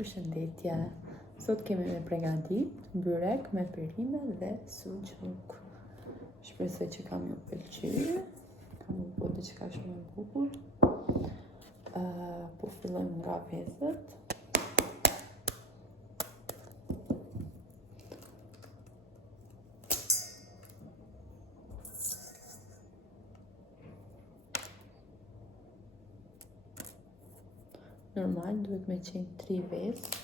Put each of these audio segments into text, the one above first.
Përshëndetje, sot kemi me pregadit byrek me perime dhe sucuk. Shpresoj që kam ju pëlqyer, kam u bë diçka shumë e bukur. Po fillojmë nga vezët. Normal duhet me qenë 3 vezë.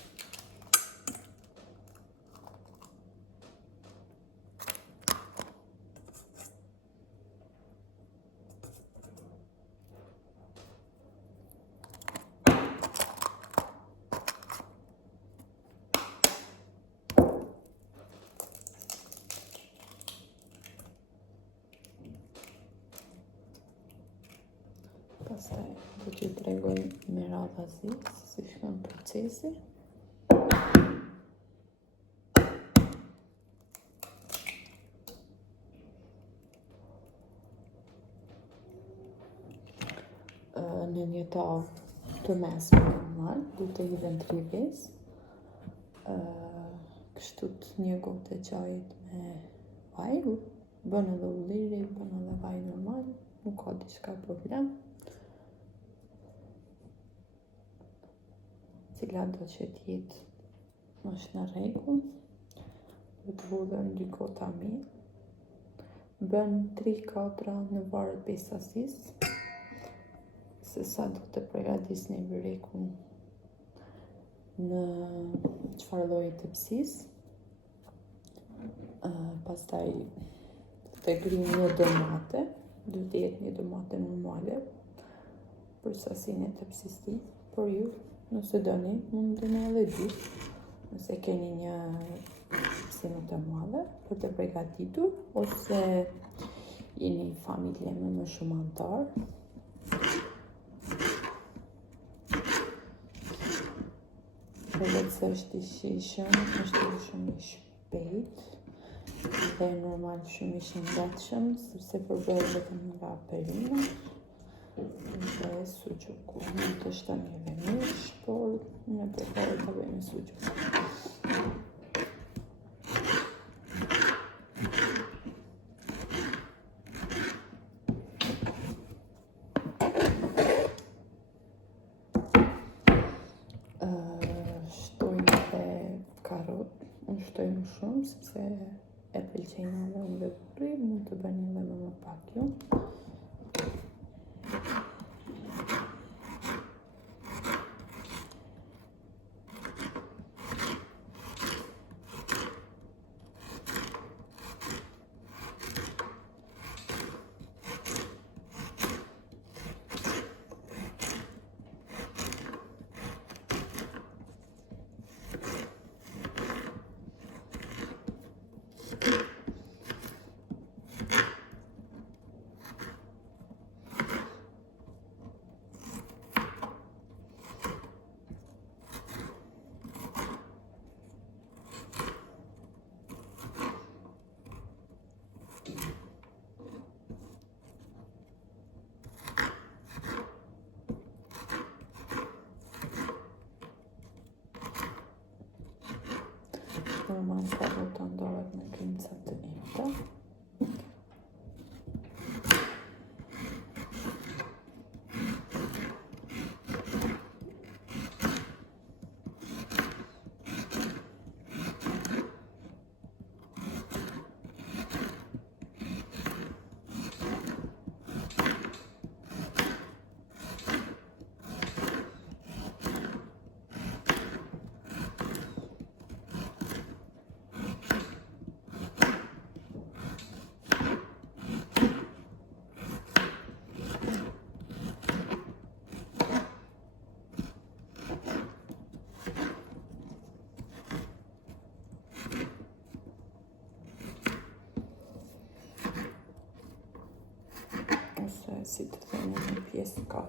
Pastaj do t'ju tregoj me radhazi si shkon procesi. Në një tavë të mesme normal, du të hidhen 3 vezë. Kështu një gotë e qajit me vaj, bën edhe ulliri, bën edhe vaj normal, nuk ka diçka problem. Cila do që t'jetë është në rregull, do të vudhër në 2 kota mirë. Bën 3-4 në varet prej sasisë, se sa do të përgatisni byrekun në çfarë lloji tepsisë. Pastaj të grinë një domate, do të jetë një domate normale për sasinë e tepsisë, por ju nëse doni, mund të doni edhe 2, nëse keni një si më të madhe për të përgatitur, ose jeni familje me më shumë antar. Edhe se është i shishëm, është shumë i shpejt dhe normal shumë i shëndetshëm, sepse përbëhet vetëm nga perime dhe sucuku. Mund të shtoni edhe mish, por ne preferoj ta bëj me sucuk. Shtojmë edhe karrot, unë shtoj më shumë sepse e pëlqejnë edhe unë dhe burri, mund të bëni edhe më pak ju. Normal karrota ndohet me krimcat të njëjta. Ose si të thënë në pjesë 4.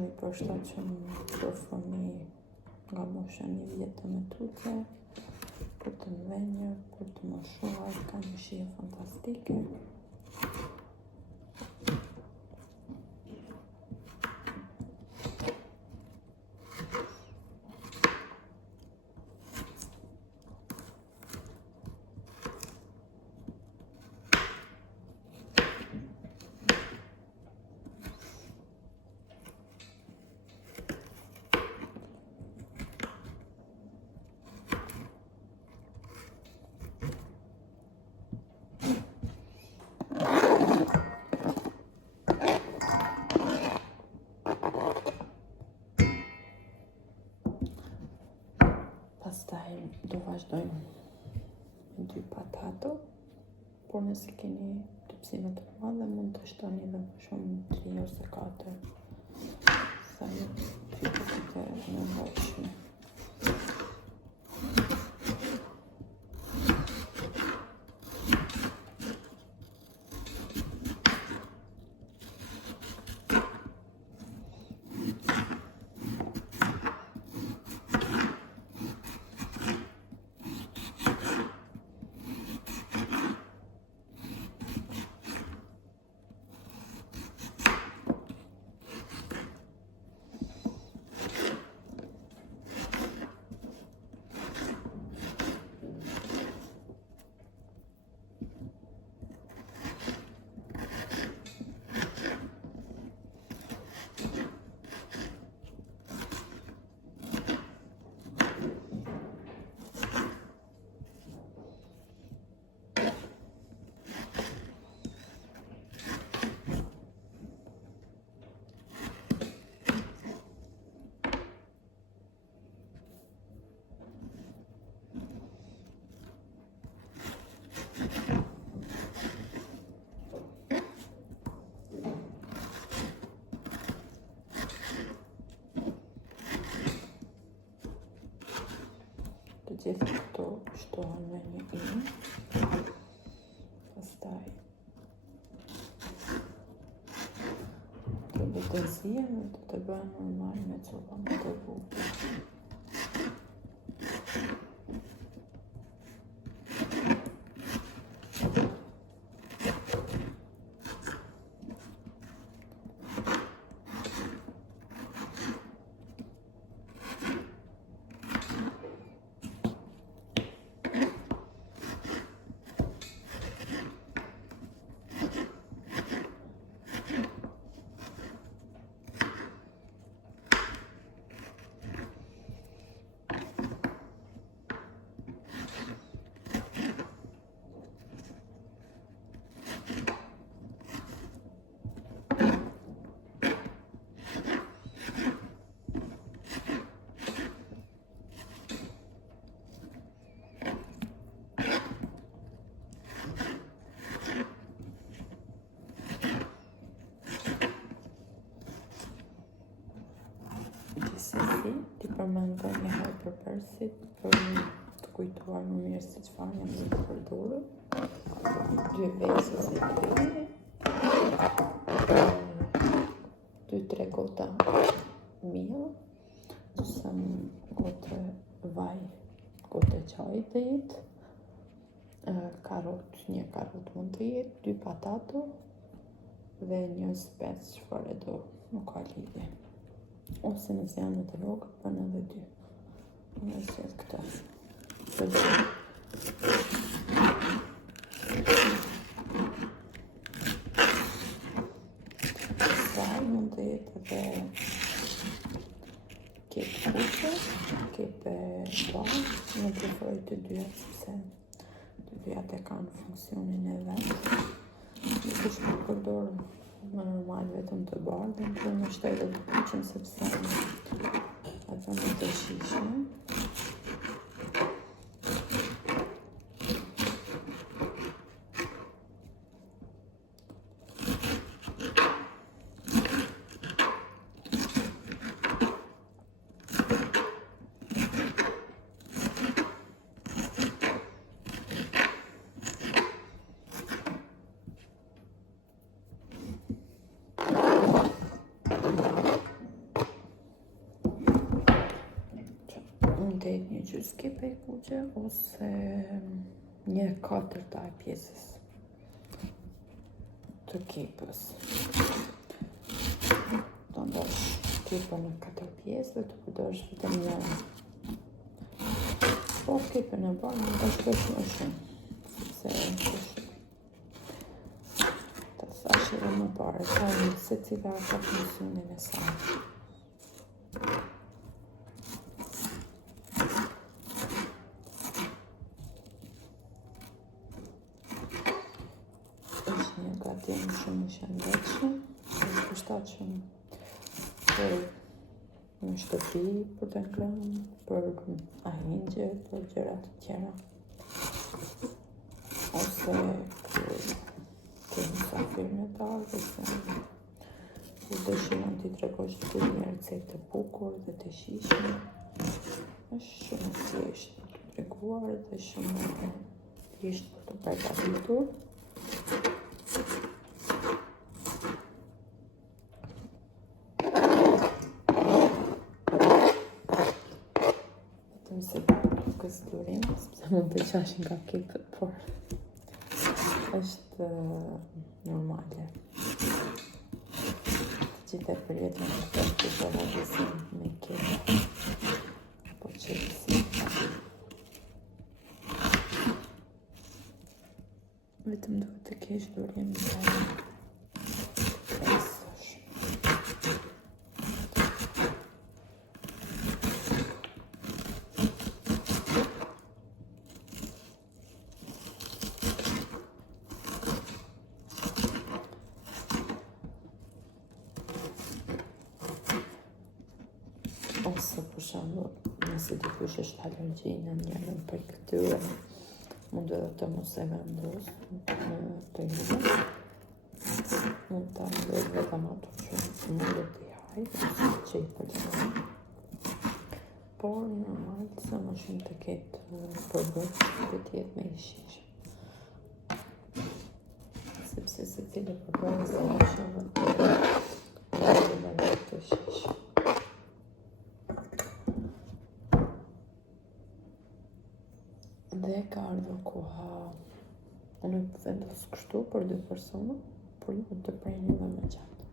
shumë i përshtatshëm për fëmijë nga mosha 1 vjet me tuke, për të mëdhenj, për të moshuar, ka një shije fantastike. Pastaj do vazhdojmë me 2 patato, por nëse keni tepsime të madhe mund të shtoni edhe më shumë 3 ose 4 sa ju të nevojshme. Të gjithë këto shtohen me një inë, pastaj të butëzihen dhe të bëhen normal me copa më të bukur. Gjithsesi, ti përmend një herë për persit për të kujtuar më mirë se çfarë jam duke përdorur. 2 vezë ose 2-3 gota miell, ose gotë vaj, gotë çaj të jetë, një karot mund të jetë, 2 patato dhe një spec çfarë do, nuk ka lidhje. Ose nëse janë të vogël, bën edhe 2. Unë sjell këtë. Pastaj mund të jetë edhe kep kuqe, kep bardhë, në preferoj të dyja sepse të dyjat e kanë funksionin e vet. Nuk është të përdor më normal vetëm të bardhën, por në shtetë të kuqen sepse atë më të shishme. ketë një gjysmë e kuqe ose 1/4 e pjesës të kepës. Do ndosh kepën në 4 pjesë dhe të përdorësh vetëm një. Po kepën e bërë nuk është vesh më shumë, sepse të thash edhe më parë, ka se cila ka funksionin e saj. Është një gatim shumë i shëndetshëm, është përshtatshëm për në shtëpi, për të ngrënë, për armingje, për gjëra të tjera. Ose për të mysafirë në të ardhur, kur dëshiron t'i tregosh një recetë të bukur dhe të shijshme. Është shumë thjeshtë për të treguar dhe shumë thjeshtë për të përgatitur. Vetëm se kësë durim, sepse mund të qash nga kepët, por është normale. Të gjithë e përjetën të të përgjësim me kepë, po qëllësi. Vetëm duhet të kesh durim dhe presësh. Ose për shembull, nëse dikush është alergji në njërin për këtyre, mund edhe të mos e vendos të jure. Mund të ndër vetëm ato që mundet t'i hajt, ose që i përdojnë. Por normal se më shumë të ketë përbërë dhe t'jetë me i shishë. Sepse se t'ile përbërë se më shumë të shishë. Dhe ka ardhur koha, unë vendos kështu për 2 persona, por ju të preni dhe më gjatë.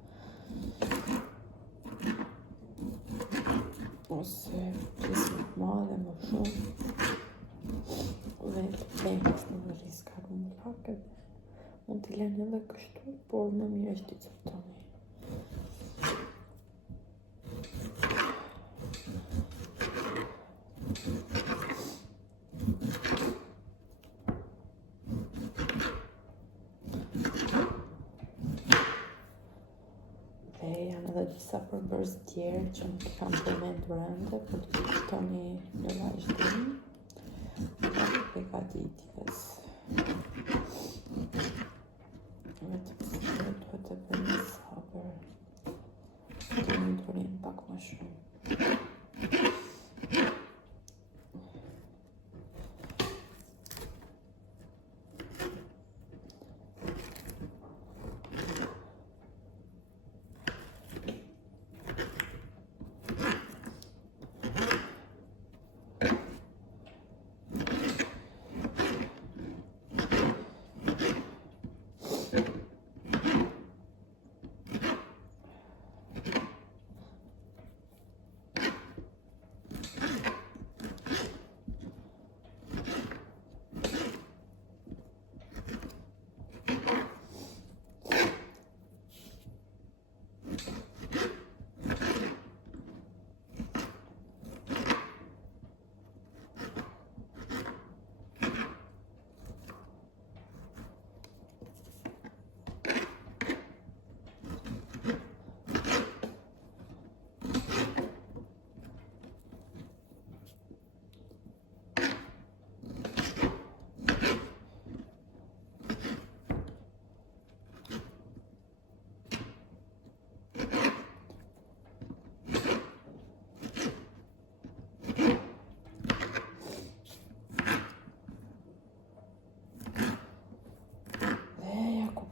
Ose pjesë më madhe, më shumë, dhe të preni në riska rumbullake. Mund t'i lënë edhe kështu, por më mirë është t'i coptoni. Disa përbërës tjerë që nuk i kam përmendur ende, për të kuptoni në vazhdim dhe përgatitjes. Vetëm se duhet të bëni sabër, të një durim pak më shumë.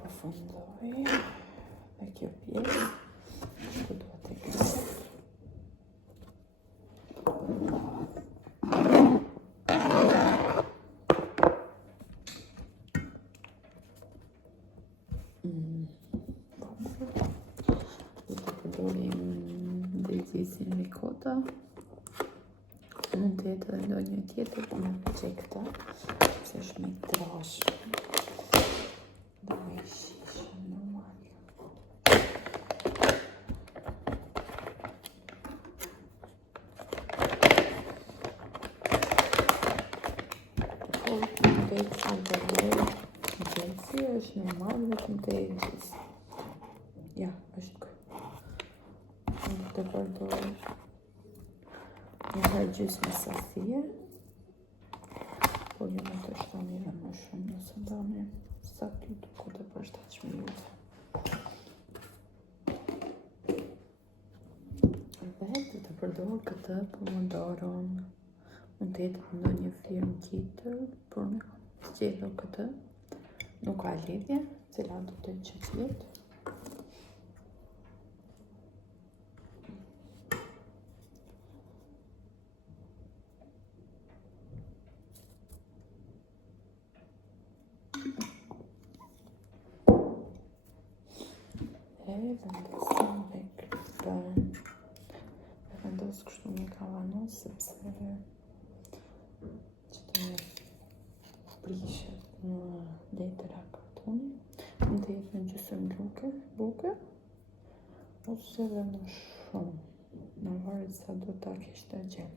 Përfundoj me kjo pjesë që duhet e gjatë. përdorim drejtësin rikota. Mund të jetë edhe ndonjë tjetër, po më pëlqej këtë, sepse është me trash. Do me shishën normal. Po, mund të jetë përdoroj gjesi, është normal, vetëm të gjesi. Ja, është kë. Mund të përdoroj një herë gjysmë me sasije, por jo me të shtoni edhe më shumë, nëse doni sa ty të kote për 7 minuta. Dhe të përdor këtë pomodoron. Mund të jetë ndonjë firmë tjetër, por me zgjedhur këtë. Nuk ka lidhje, cila do të jetë. Vendosim dhe këtë. Vendos kështu me kavanos, sepse që të një prishet në letëra kartoni. Mund të jetë në gjysëm buke, ose dhe më shumë, në varet sa do ta kishte gjetë.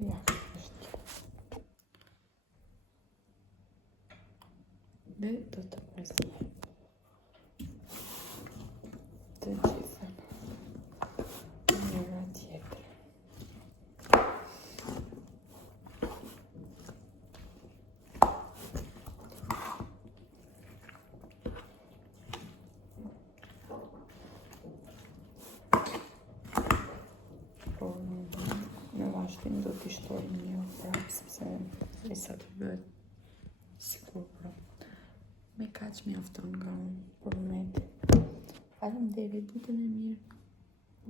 Ja, është. Dhe do të përsej të gjithën njëra tjetër. Por në vazhdim do t'i shtojmë një prapë, sepse sa të bëhet sikur prapë. Me kaq mjafton nga unë për momentin. Faleminderit, ditën e mirë.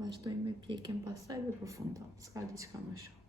Vazhdojmë me pjekjen pasaj dhe përfundon. S'ka diçka më shumë.